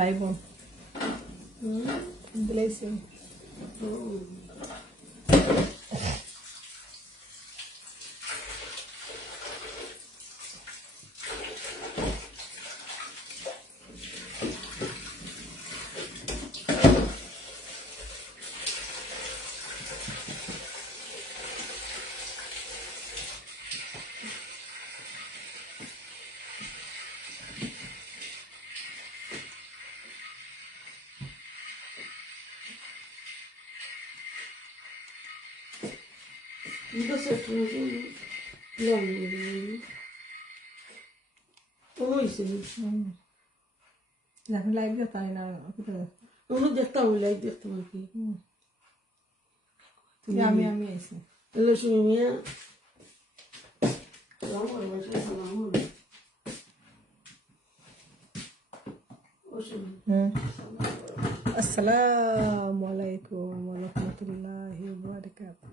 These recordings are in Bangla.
লাইভ অন দিলাইছি Entonces, ¿cómo hice? এখন লাইভ দেখতে হয় না Uno ya está un like de esto aquí. আমি আইছি Él lo subió mía. Vamos a ver si vamos. আসসালামু আলাইকুম ওয়া রাহমাতুল্লাহি ওয়া বারাকাতুহু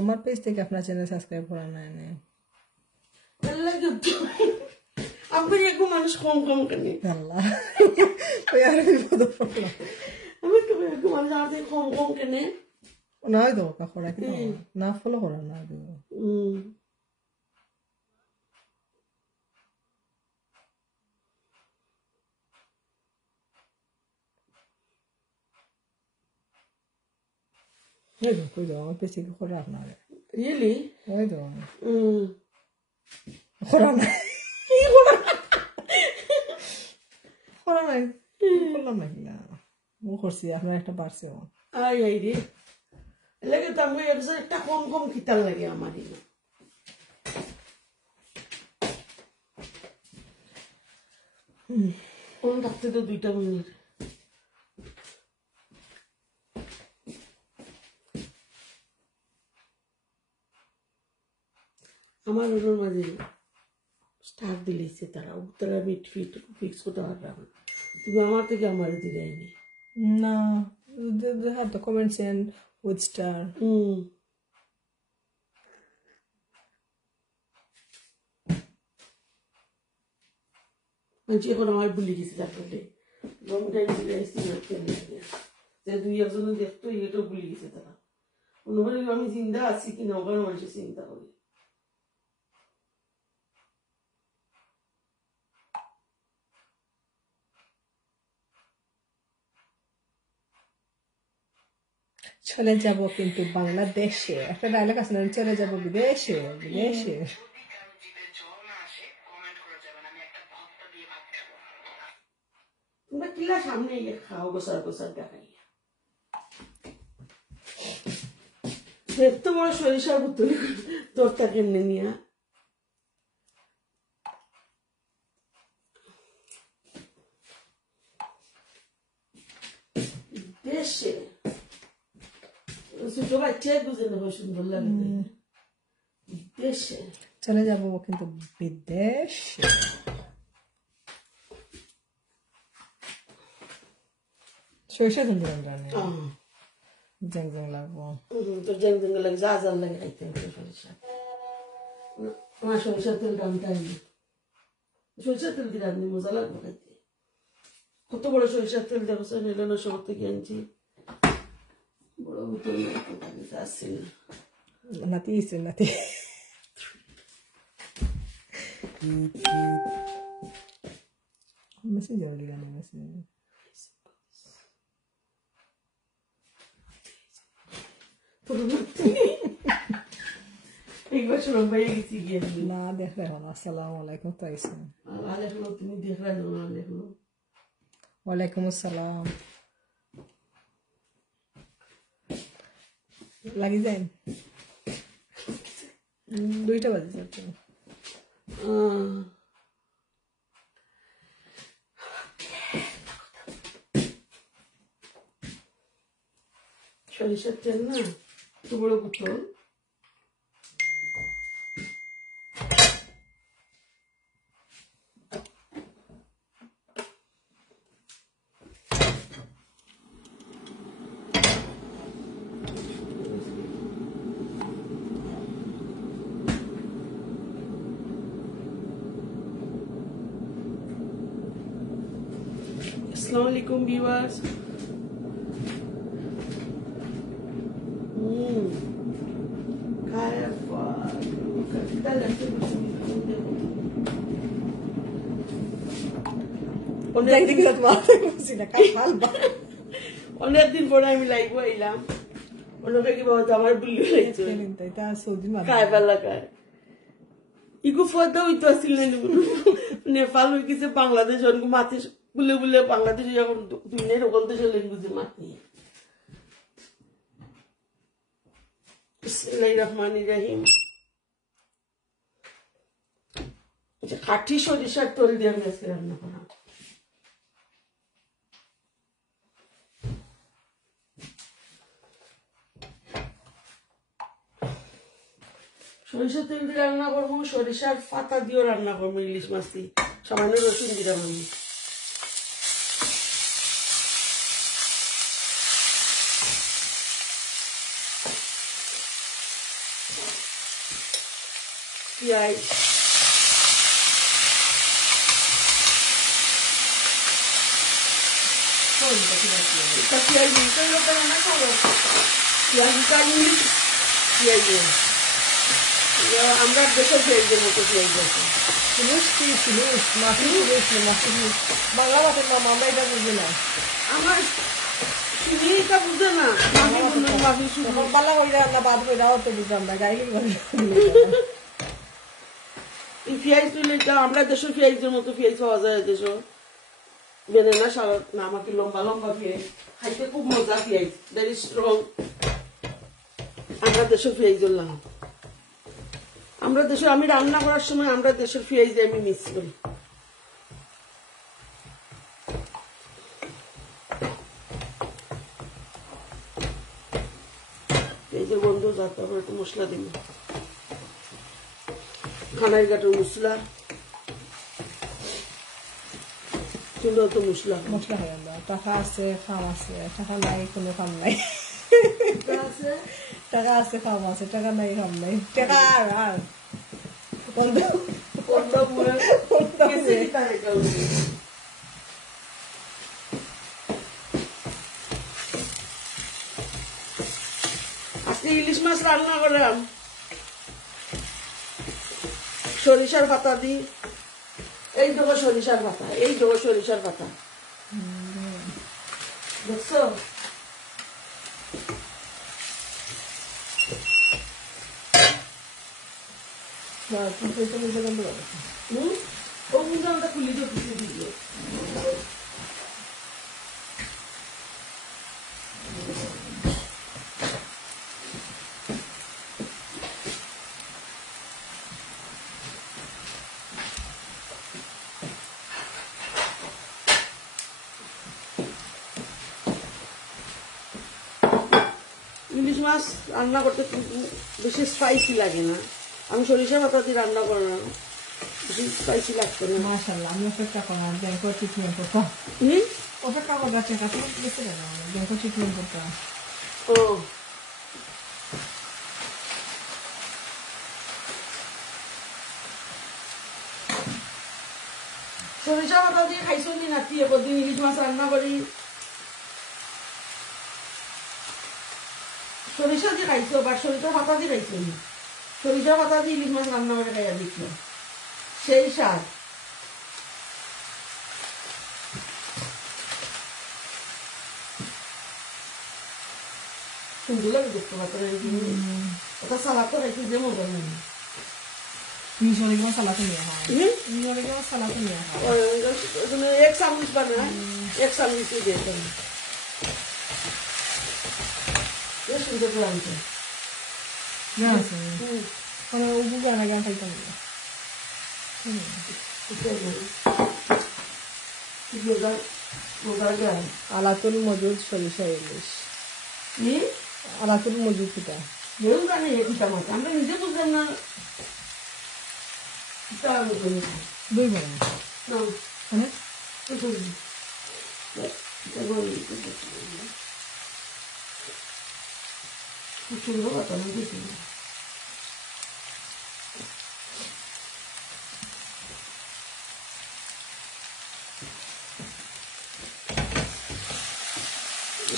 আমার পেজ থেকে আপনার চ্যানেল সাবস্ক্রাইব করা নাই Aku ya মানুষ কম কম কেনে আল্লাহ ওই আর বিপদ পড়লাম আমি তো মানুষ আমাদের কম কম কেনে না তো কাকড়া কি না ফলো করা না Oi, coisa, eu pensei que corava nada. Really? Oi, dona. Corava. Corava. Corava না ও করছি আপনার একটা পারছে আই আই রে লাগে তো আমি একটা কম কম খিতাল লাগে আমারই না কোন ডাকতে তো 2 মিনিট আমার ওর মাঝে স্টার দিলেছে তারা উত্তরা মিট ফিট ফিক্স করতে পারলাম তুমি আমার থেকে আমার দিলাইনি না they have the comments and with star মানে এখন আমার ভুলে গেছি তারপরে লং টাইম দিলাইছি না কেন যে 2 একজন দেখতো এটা ভুলে গেছে তারা অন্যভাবে আমি জিন্দা আছি কিনা ওখানে মানুষের চিন্তা করে চলে যাব কিন্তু বাংলাদেশে একটা ডায়লগ আছে না চলে যাব বিদেশে বিদেশে তোমরা কিলা সামনে খাও গোসার গোসার দেখাই এত বড় সরিষার বোতল তোরটা কেমনে নিয়া দেশে ছোট বাচ্চা বুঝে নেবো সুন্দর লাগে দেশে চলে যাব কিন্তু বিদেশে সরিষা তুলতে জানি জং জং লাগবো তোর জং জং লাগে যা যা লাগে খাইতে সরিষা আমার সরিষা তেল টানতাই সরিষা তেল দিয়ে রাঁধনি মজা লাগবে খাইতে কত বড় সরিষার তেল দেখো নিল না শহর থেকে আনছি বড় বোতল আসছে না নাতি ইসে নাতি মেসেজ যাওয়া দিলাম মেসেজ একবার শুনো ভাইয়া গেছি গিয়ে না দেখলে এখন আসসালামু আলাইকুম তো আইসে আলেখলো তুমি দেখলা না আলেখলো ওয়ালাইকুম আসসালাম লাগি যাই 2টা বাজে যাচ্ছে সরিষার তেল না একটু বড় বোতল আসসালামু আলাইকুম ভিউয়ার্স। অনেকদিন পরে আমি লাইভ আইলাম। অনেকে কি বলতো আমার বুল্লি হয়েছে খায় পাল্লা খায় ইগু ফদা হইতো আসছিল নেপাল হয়ে গেছে বাংলাদেশ অনেক মাতি বুলে বুলে বাংলাদেশ যখন দুনিয়ার ওখান দেশের ল্যাঙ্গুয়েজে মাতি। বিসমিল্লাহির রহমানির রহিম। খাঁটি সরিষার তেল দিয়ে আমি আজকে রান্না করা। সরিষার তেল দিয়ে রান্না করবো, সরিষার পাতা দিয়েও রান্না করবো, ইলিশ মাছ দিয়ে সামান্য রসুন দিলাম আমি। পেঁয়াজ, আমরা দেশের পেঁয়াজের মতো পেঁয়াজ আছে। বাংলা মাছের নাম আমরা এটা বুঝি না। আমার এটা বুঝে না বাংলা কইরা না বাদ কইরা অত বুঝলাম না গাইলি এই পেঁয়াজ তুলে আমরা দেশের পেঁয়াজের মতো পেঁয়াজ পাওয়া যায় দেশে বেনে না সারা না আমাকে লম্বা লম্বা পেঁয়াজ খাইতে খুব মজা পেঁয়াজ ভেরি স্ট্রং। আমরা দেশের পেঁয়াজ ধরলাম আমরা দেশের আমি রান্না করার সময় আমরা দেশের পেঁয়াজ দিয়ে আমি মিক্স করি। পেঁয়াজের গন্ধ যা তারপর একটু মশলা দিব খানার গাটের মশলা সুন্দর তো মশলা মশলা হয় আমরা টাকা আছে খাম আছে টাকা নাই কোনো খাম নাই টাকা আছে খাম আছে টাকা নাই খাম নাই টাকা আর আজকে ইলিশ মাছ রান্না করলাম সরিষার পাতা দিই। এই দেখো সরিষার পাতা, এই দেখো সরিষার পাতা দেখছো। ও কিন্তু আমরা খুলি তো কিছু দিল ইলিশ মাছ রান্না করতে বেশি স্পাইসি লাগে না। আমি সরিষা পাতা দিয়ে রান্না করলাম, বেশি স্পাইসি লাগতো না। মাশাআল্লাহ আমি অপেক্ষা করলাম ব্যাংকের ট্রিটমেন্ট করতাম। অপেক্ষা করতে টাকা তো দিতে না ব্যাংকের ট্রিটমেন্ট করতাম। ও সরিষা পাতা দিয়ে খাইছো নি নাতি? একদিন ইলিশ মাছ রান্না করি সরিষা দিয়ে খাইছো বা সরিষা পাতা দিয়ে খাইছো নি? সরিষা পাতা দিয়ে ইলিশ মাছ রান্না করে খাইয়া দেখলো সেই স্বাদ। সুন্দর লাগে দেখতে পাতা ওটা সালাদ তো খাইছি যে মজা নেই। एक चामच बना एक चामच ही देते हैं ये सुंदर बनाते हैं আলাতুল মজুদ সরিষা ইলিশ আলাতুল মজুদ কিটা জানি আমরা নিজে বুঝলাম না দুই বড় হ্যাঁ সুন্দর কথা বুঝেছি।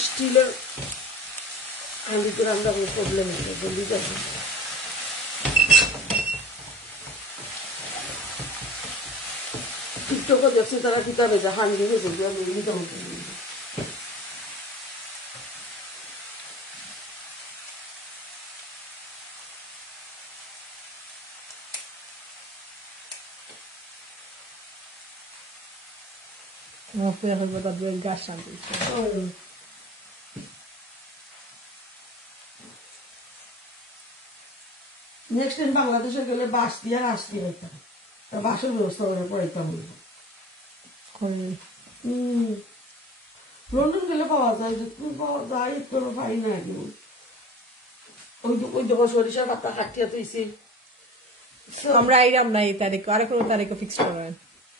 স্টিলের হাঁড়িতে রান্না কোনো প্রবলেম নেই, জলদি যাবে। টিকটকে দেখছি তারা কিতাবে যা হাঁড়ি হয়েছে আমি মোটামুটি মুখে হইব তাদের গাছ শান্তি নেক্সট টাইম বাংলাদেশে গেলে বাস দিয়ে রাস দিয়ে হইতাম, বাসের ব্যবস্থা করে পড়াইতাম। লন্ডন গেলে পাওয়া যায়, যতক্ষণ পাওয়া যায় কোনো পাই না। ওই যখন সরিষার পাতা কাটিয়া তুইছি আমরা আইরাম না এই তারিখ আর কোনো তারিখও ফিক্স করেন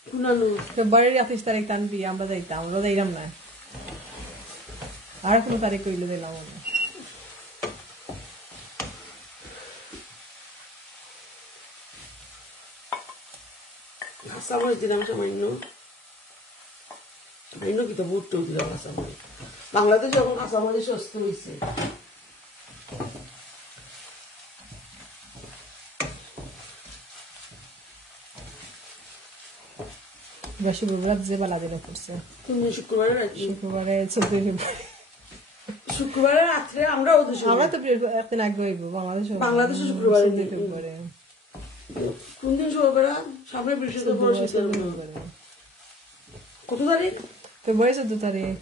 শুনানো ফেব্রুয়ারির 28 তারিখ টানবি আমরা যাইতাম, আমরা যাইরাম না আর কোনো তারিখ কইলে দিলাম আমরা। কাঁচামরিচ দিলাম সামান্য, সামান্য কিন্তু বুটটাও দিলাম কাঁচামরিচ। বাংলাদেশে এখন কাঁচামরিচ সস্তা হয়েছে। বৃহস্পতিবার যে বেলা দিলে করছে তুমি শুক্রবারে রাখি, শুক্রবারে 14 ফেব্রুয়ারি শুক্রবারে রাত্রে আমরা ওদের আমরা তো একদিন আগে হইব বাংলাদেশে শুক্রবারে 14 ফেব্রুয়ারি কোন দিন শুক্রবার সামনে বৃহস্পতিবার কত তারিখ? ফেব্রুয়ারি 14 তারিখ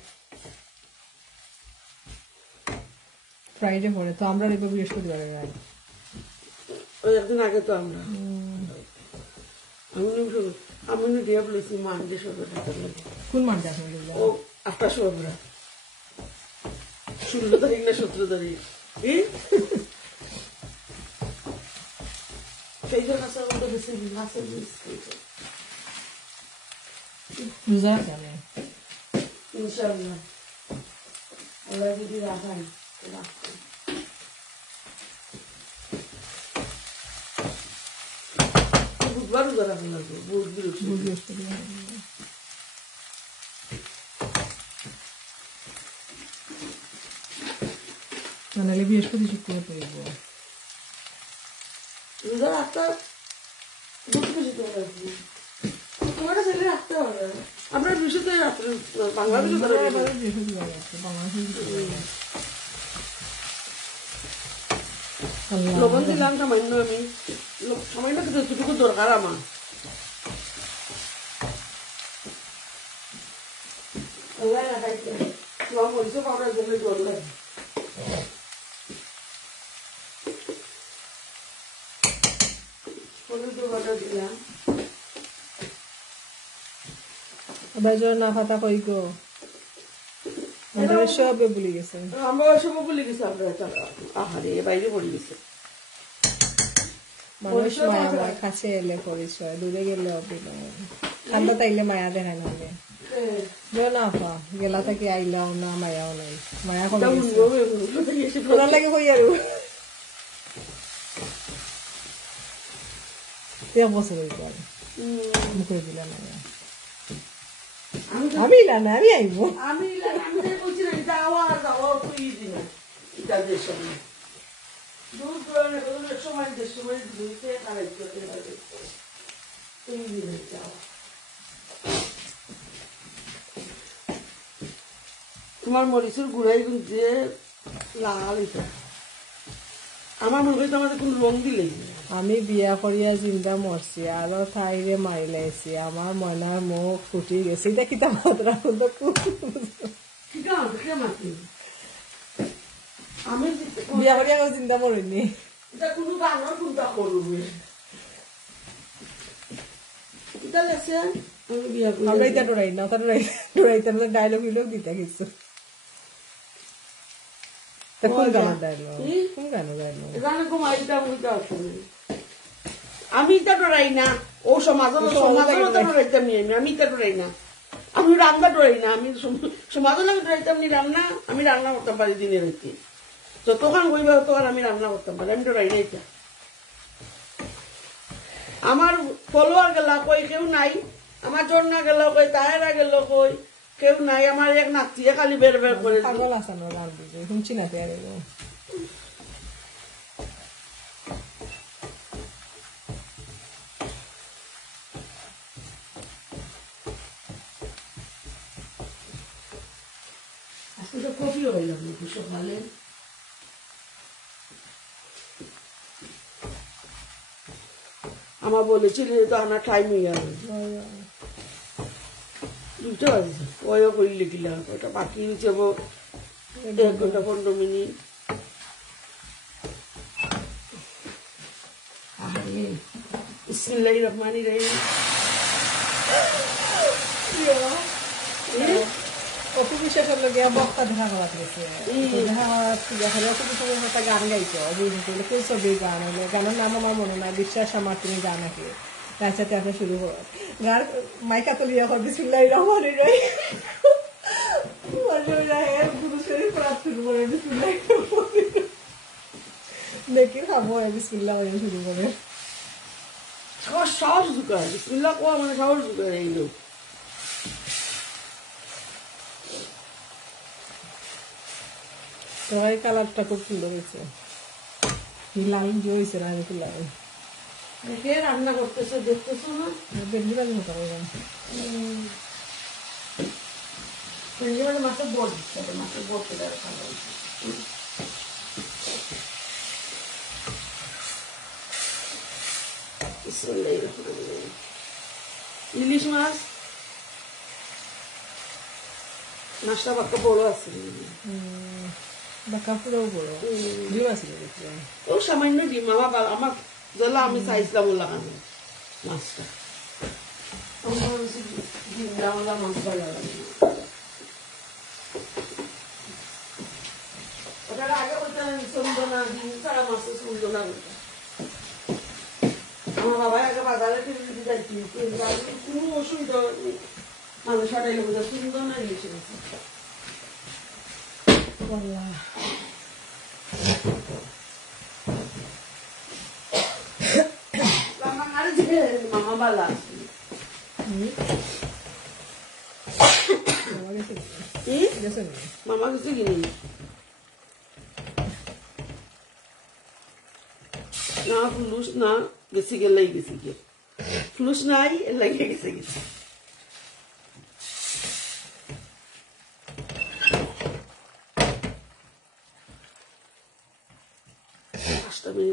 ফ্রাইডে পরে তো আমরা রেখে বৃহস্পতিবারে রাখ ওই একদিন আগে তো আমরা আমি দিয়ে বলেছি মানডে শুক্রবার কোন মানটা আপনাদের ও 8টা শুক্রবার 16 তারিখ না 17 তারিখ সেই জন্য আমাদের বেশি মাসের রোজা জানে ইনশাআল্লাহ আল্লাহ যদি রাখান বুধবার রোজা রাখুন লাগবে, বুধ বৃহস্পতিবার মানে বৃহস্পতি শুক্রবার পড়ব রোজা রাখতে বুধ বৃহস্পতিবার রাখবো তোমার ছেলে রাখতে হবে। আমরা বৃহস্পতিবার রাত্রে বাংলাদেশে বৃহস্পতিবার আছে বাংলাদেশে লবণ দিলাম সামান্য, আমি সামান্য কিন্তু যতটুকু দরকার আমার। তোমার মরিচও পাউডার জন্য জল লাগে, হলুদ পাউডার দিলাম। আবার না ফাতা কই গো আমাদের সবে ভুলে গেছে, আমরা সব বলে গেছি, আমরা আহারে বাইরে পড়ে গেছে। মানুষ মায়া আমার কাছে এলে পরিচয়, দূরে গেলে ঠান্ডা তাইলে মায়া দেখায় না না আপা গেলা থেকে আইলাও না মায়াও নাই, মায়া কমে লাগে কই আর 3 বছর হইতে পারে মুখে দিলা না আমি না আমি আইব আমি বলছি না যাওয়া যাওয়া তো ইজি না, এটা দেশ দূর দূরান্তের সময় দেশ সময় দুইতে কারেক্ট করতে পারবে ইজি না যাওয়া। তোমার মরিচের গুড়াই গুনতে লাল এটা আমার মনে হয় আমাদের কোন রং দিলেই আমি বিয়া করিয়া জিন্দা মরছি আরো ঠাইরে মারি লাইছি, আমার ময়নার মুখ ফুটি গেছে, এটা কিতা মাত্রা আমি বিয়া করিয়া জিন্দা মরিনি এটা কোনো গানের কোনটা করবে এটা লেছে আমি বিয়া করি আমরা এটা ডরাই না, ওটা ডরাইতে আমরা ডায়লগ উইলগ দিতে কিছু কোন গানের ডায়লগ কোন গানের ডায়লগ গান ঘুমাইটা মুইটা আসলে আমি এটা ডরাই না, ও সমাজের ডরাইতাম নি, আমি এটা ডরাই না, আমি রান্না ডরাই না, আমি সমাজের লাগে ডরাইতাম নি রান্না, আমি রান্না করতাম পারি দিনে রাখি যতক্ষণ বইবা তখন আমি রান্না করতাম পারি, আমি ডরাই না এটা। আমার ফলোয়ার গেলা কই কেউ নাই, আমার জন্না গেল কই তাহেরা গেল কই কেউ নাই, আমার এক নাতিয়ে খালি বের বের করে পাগল আছে না রান দিবে শুনছি না তে আরে আজকে তো কফি হইলাম নাকি সকালে। আমার বলেছিল তো আমার টাইম হয়ে গেল 2টা বাজে, ওইও করে লিখলাম, ওটা বাকি হয়েছে 1 ঘন্টা 15 মিনিট। আরে বিসমিল্লাহির রহমানির রহিম। অপবিশ্বাস হলো গিয়া বক্তা দেখা হওয়া গেছে দেখা হওয়া অপবিশ্বাসের একটা গান গাইতো কোন ছবি গান হলো গানের নাম আমার মনে নাই, বিশ্বাস আমার তুমি গান আঁকে রাস্তাতে আপনি শুরু করো গান মাইকা তলিয়া কর বিসমিল্লাহির রহমানির রহিম গুরু শরীফ পড়া শুরু করে বিসমিল্লাহির রহমানির রহিম দেখি খাবো বিসমিল্লাহ শুরু করে সাহস ঢুকায়, বিসমিল্লাহ কোয়া মানে সাহস ঢুকায় এই লোক। তরকারি কালারটা খুব সুন্দর হয়েছে, লাল যে হয়েছে না লাল কে রান্না করতেছে দেখতেছো না? বেঞ্জিবাজ মতো মানে মাছের বট দিচ্ছে, মাছের বট খাওয়া ইলিশ মাছ, মাছটা বাক্কা বড় আছে, ও সামান্য ডিম আমার জলা আমি চাইছিলাম লাগানো মাছটা মাছ ভালো লাগে। ওটার আগে বলতেন সন্দনা ডিম ছাড়া মাছের সন্দনা বলতেন। আমার বাবা আগে বাজারে কিনে যাইছি, কোনো অসুবিধা মানুষ হাটাইলে বোঝা সুন্দর না ইলিশ মামা বালা আছে মামা কিছু কিনি না ফুলুস না গেছি গেলেই গেছি গে ফুলুস নাই লাগে গেছে গেছি।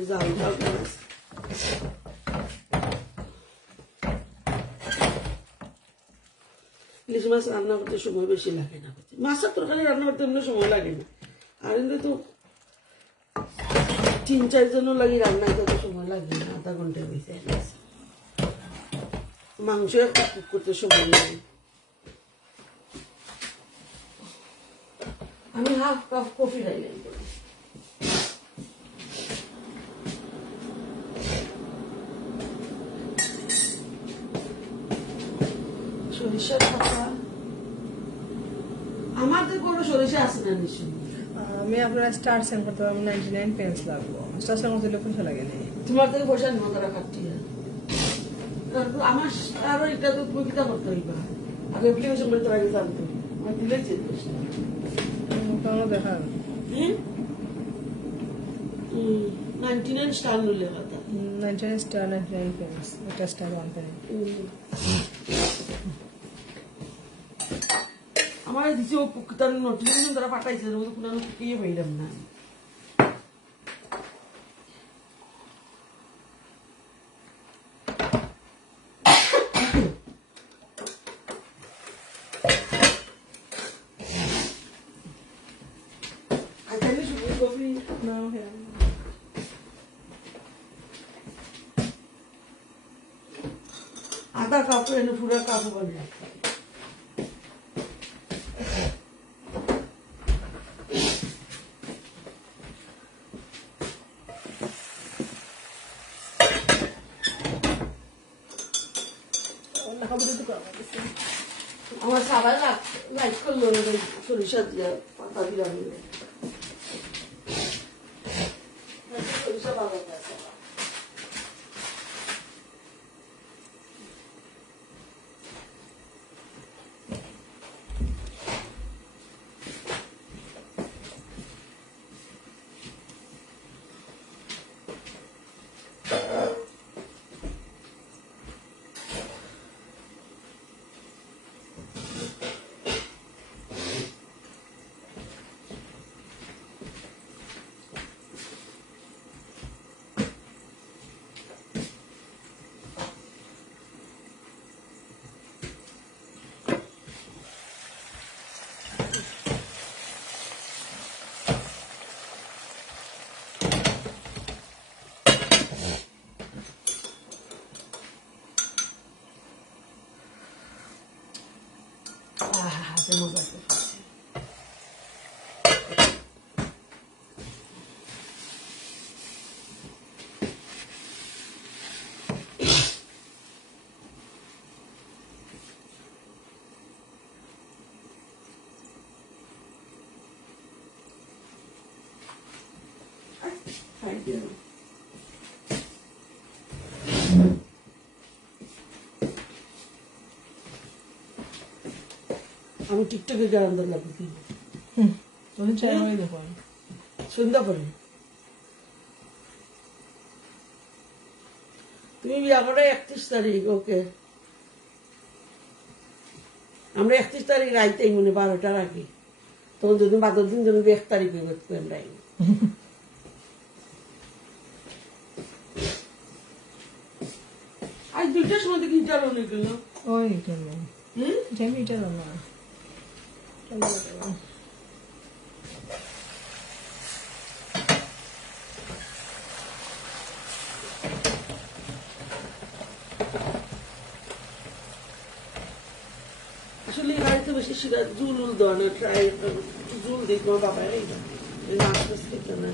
জাল জাল ইলিশ মাছ রান্না করতে সময় বেশি লাগে না, মাছের তরকারি রান্না করতে এমনি সময় লাগে না, আর এমনি তো 3-4 জনের লাগে রান্নায় তত সময় লাগে না, আধা ঘন্টা হয়েছে। মাংস একটা কুক করতে সময় লাগে। আমি হাফ কাপ কফি রাইলাম সরিষার পাতা, আমাদের কোনো সরিষা আছে না নিশ্চয়। আমি আপনার স্টার সেন্ড করতে পারবো 99 পেন্স লাগবো, স্টার সেন্ড করতে পয়সা লাগে না, তোমার থেকে পয়সা নিব তারা কাটিয়ে আমার আরো এটা তো তুমি কিতা করতে হইবা, আগে অ্যাপ্লিকেশন করতে আগে জানতে আমার দিলে দেখা 99 স্টার নিলে কথা 99 স্টার 99 পেন্স, এটা স্টার 1 পেন আমার দিছে ও পুকুতার নোটিফিকেশন তারা পাঠাইছে, কোনো পুকিয়ে পাইলাম না। আধা কাপ এনে পুরা কাপ বলে আমার সবাই লাইক করলো সরিষা দিয়ে পাতা দিলাম সরিষা ভালো হাতে মজা করছি। আমি টিকটকে গান লাগবে কি তুমি চ্যানেলে দেখো সন্ধ্যা পরে তুমি বিয়া করে 31 তারিখ ওকে আমরা 31 তারিখ রাইতেই মনে 12টার আগে তখন যদি 12 দিন যদি 1 তারিখে করতাম রাই আজ 2টার সময় কি চালু হয়ে গেল ওই জন্য জমিটা না আসলে বাড়িতে বেশি জুল উল দেওয়া না ট্রাই জুল দিই তোমার বাবা এই নাচ খেতে না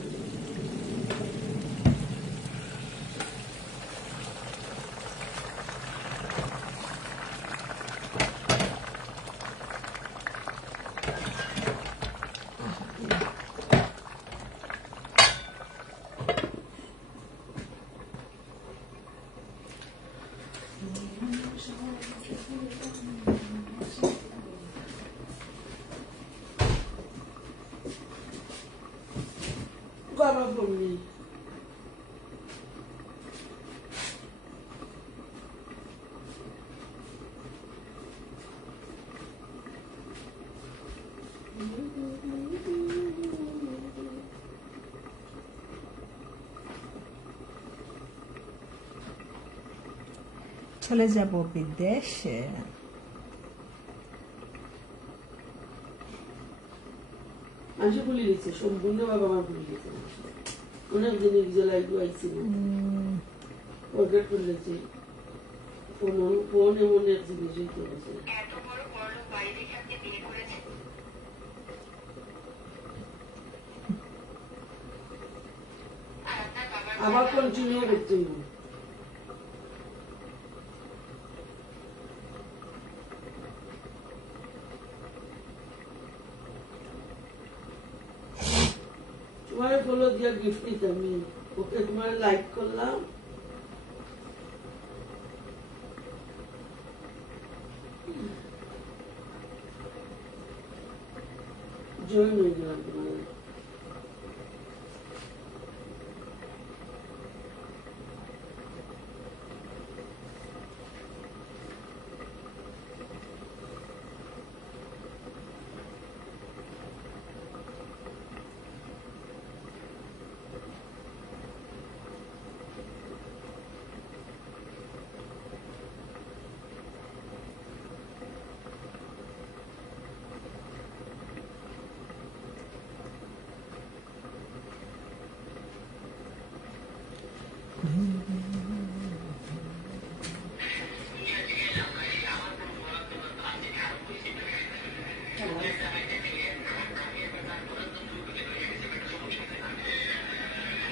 গরম পড়লি চলে যাব বিদেশে মানুষ ভুলে গেছে সম্পূর্ণ ভাবে আমার ভুলে গেছে অনেক দিনের জেলায় আইছি ফরগেট করে গেছে ফোন এমন এক জিনিস করেছে আবার কন্টিনিউ করতে হবে তোমার ফলো দিয়া গিফট দিতাম ওকে তোমার লাইক করলাম জয়েন হয়ে গেলাম তোমার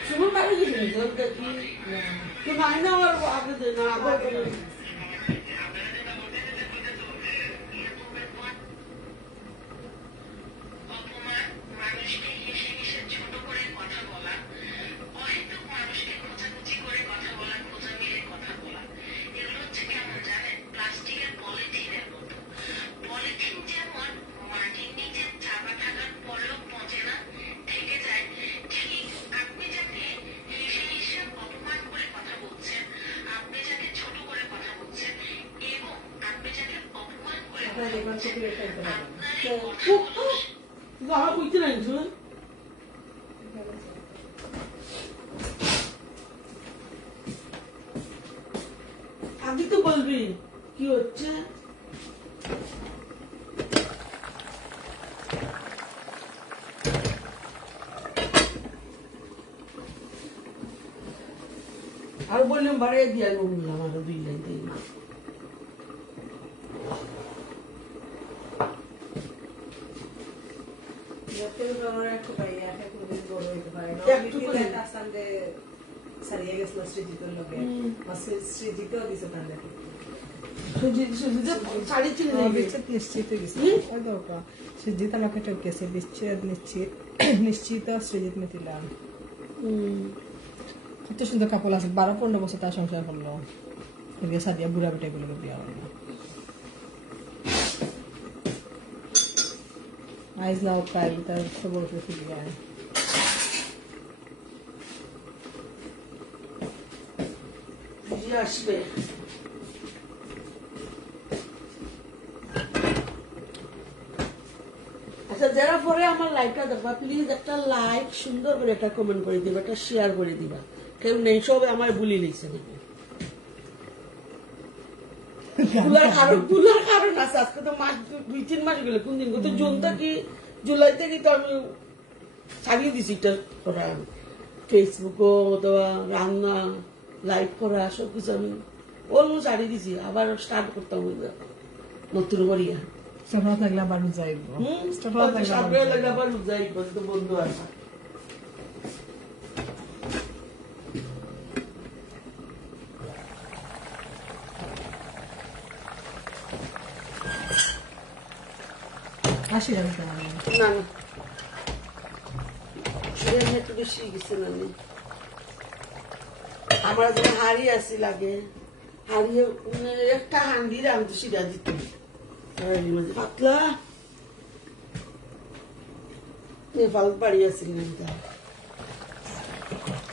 সুমন বাড়ি গেছে তো নাই না আর আগে না আবার আমার কইতে নাই আগে তো বলবি কি হচ্ছে আর বললাম বাড়িয়ে দিয়া বললাম আরো 2 লাইন কেউ তোমার একটু পাইয়া একটু বড় হইতে পারে না একটু করে সামনে সারিয়ে গেছিল সৃজিতের লোকে সৃজিতেও দিছে তাহলে শাড়ি চিনি বিচ্ছেদ নিশ্চিত গেছে ওই দরকার সৃজিত আমাকে ঠকেছে বিচ্ছেদ নিশ্চিত সৃজিত মিথিলাম কত সুন্দর কাপড় আছে 12-15 বছর তার সংসার করলো এদিকে সাদিয়া বুড়া বেটা গুলোকে বিয়া হলো আইজ নাও কাল তার খবর ফিরে যায় আসবে আচ্ছা যারা পরে আমার লাইভটা দেখবা প্লিজ একটা লাইক সুন্দর করে একটা কমেন্ট করে দিবা একটা শেয়ার করে দিবা কেউ নেই সব আমার বুলি লিখছে নাকি তুলার কারণ আছে আজকে তো মাস 2-3 মাস গেলে কোন দিন তো জুন থেকে জুলাই থেকে তো আমি ছাড়িয়ে দিছি এটা করা ফেসবুকও অথবা রান্না লাইভ করা সব কিছু আমি অলমোস্ট ছাড়িয়ে দিছি আবার স্টার্ট করতাম নতুন করিয়া স্টার্ট লাগলে আবার যাইব স্টার্ট লাগলে আবার যাইব তো বন্ধু আছে আসি যাবে না একটু বেশি গেছে না আমার যখন হাড়ি আসি লাগে হাড়িয়ে একটা হান্ডি রামতে সিরা দিত পাতলা নেপাল বাড়ি আসছিলেন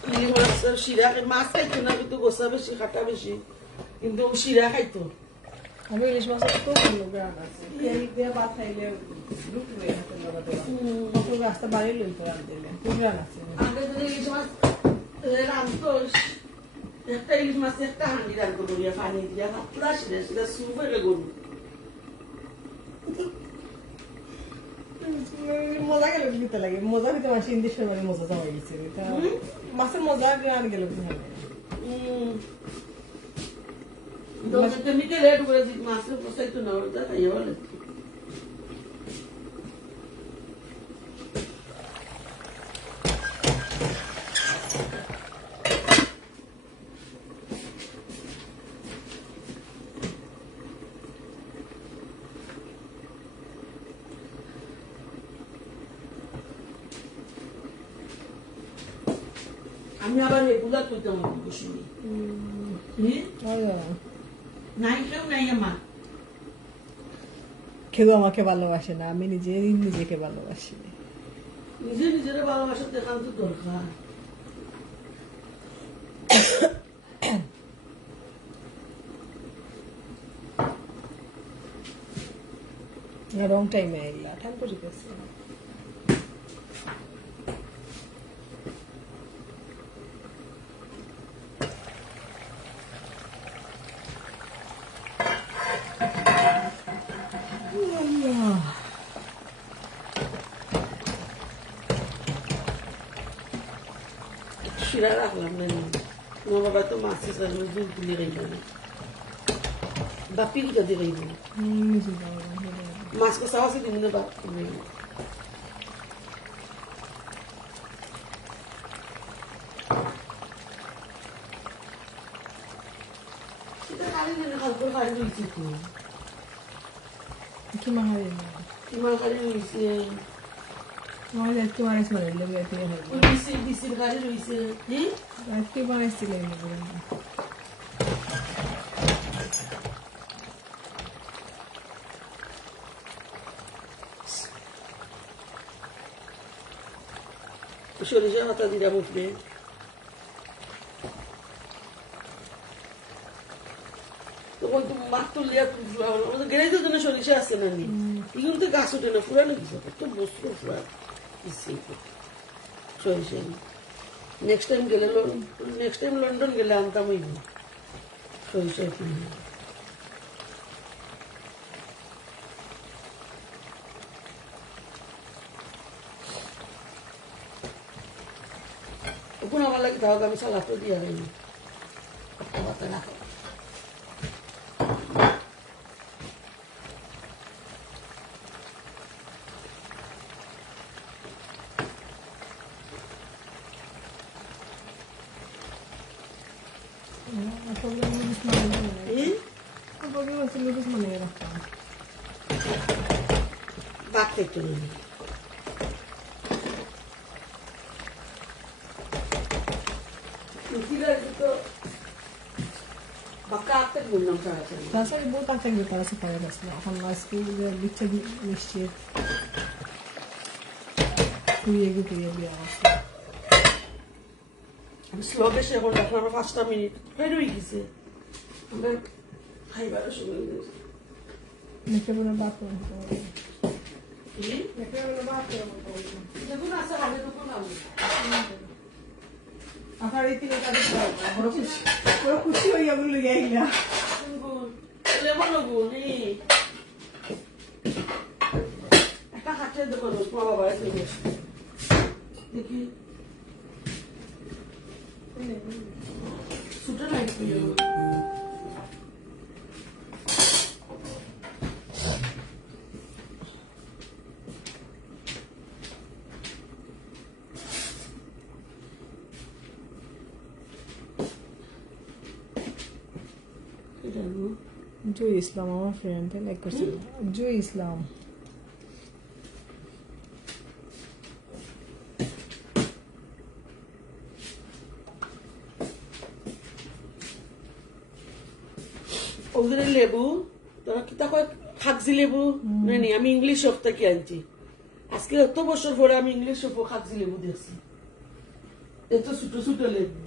ইলি মাছের শিরা মাছ খাইতো না কিন্তু গোসা বেশি কাটা বেশি কিন্তু শিরা খাইতো আমি ইলিশ মাছের খুব ভালো গ্রাম আছে দিয়ে ভাত খাইলে ঢুকবে রাস্তা বাড়ি লইতো রাঁধলে খুব গ্রাম আছে আগে যদি ইলিশ মাছ রাঁধতো একটা ইলিশ মাছ একটা হাঁড়ি রাঁধতো করিয়া পানি দিয়া পাতলা শিরা শিরা সুপ হয়ে গরু মজা গেল দিতে লাগে মজা দিতে মাসে ইন্দেশের বাড়ি মজা যাওয়া গেছে মাছের মজা গ্রাম গেল মিটে রেড করে মাছের পোষাইতো না ওটা খাইয়া বলে আমি আবার রেগুলার করতাম বসি নাই কেউ নাই আমার কেউ আমাকে ভালোবাসে না আমি নিজেকে ভালোবাসি নিজের ভালোবাসা দেখান তো দরকার রং টাইমে আইলা টাইম করে গেছে শিরা রাখলাম না আমার বাবা তো মাছের দুধ তুলে খাইব না বাপি কিটা দিয়ে খাইব মাছ কষা আছে দিন না বাপ কি মাহারে কিমান খালি রয়েছে আমার একটু মারিস মানে লেগে দিয়ে হবে বিসির গাড়ি রয়েছে একটু বানাইছিলেন সরিষা পাতা দিলাম উপরে তখন তো মাছ তুলিয়া গ্যারেজের জন্য সরিষা আসছে না এগুলো তো গাছ ওঠে না ফুরানো কিছু কত বস্তু ফুরা সরিষা নেক্সট টাইম লন্ডন গেলে আনতাম ওই সরিষা কিনে ওখানে আমার লাগে তাহলে আমি সালাদ দিয়ে হয়নি রাখো খাইতো না Rasanya buat apa yang kita rasa kayak rasanya akan masih bisa diisi kuya gitu ya biasa. আমি স্লো বেশি এখন দেখলাম 5টা মিনিট বের হয়ে গেছে আমরা খাইবার সময় Mereka benar batu. কি Mereka benar batu. দেখুন আসা আগে তো কোন আমি Apa itu yang tadi? Kalau kusi oh ya belum ya ini. Lemon লগু নেই একটা হাতে দেখো তোমার বাবা এসে দেখি সুটা নাই Joy Islam, our friend, like Joy Islam. ওদের লেবু তোরা কি তা কয় খাগজি লেবু নেই আমি ইংলিশ শপ থেকে আনছি আজকে এত বছর পরে আমি ইংলিশ শপ খাগজি লেবু দেখছি এত ছোট ছোট লেবু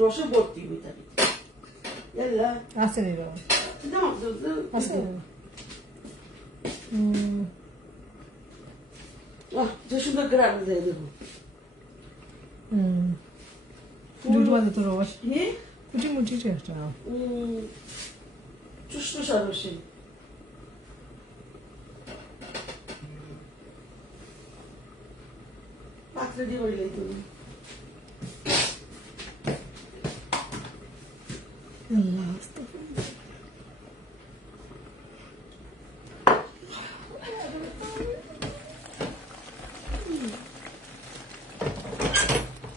রসে ভর্তি ভিতরে Asal ni dah. Asal. যে সুন্দর গ্রাম দেয় দেখো Dulu ada tu ros. হ্যাঁ Muci cerita. চুষ্ট সারসে পাত্রে দিয়ে হইলে তুমি Allah astagfirullah.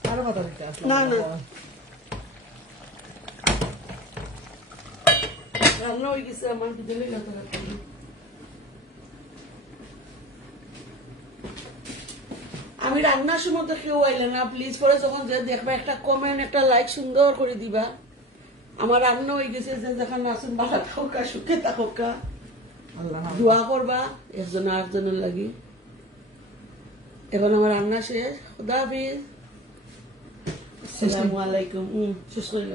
Ada kata kita. না না রান্না হয়ে গেছে আমার দিলে কথা আমি রান্নার সময় তো কেউ আইলে না প্লিজ পরে যখন যে দেখবা একটা কমেন্ট একটা লাইক সুন্দর করে দিবা আমার রান্না হয়ে গেছে যে যখন আসুন বালা থাকা সুখে থাকা দোয়া করবা একজন আরেকজনের লাগি এখন আমার রান্না শেষ খুদা হাফিজ আসসালামু আলাইকুম শেষ করে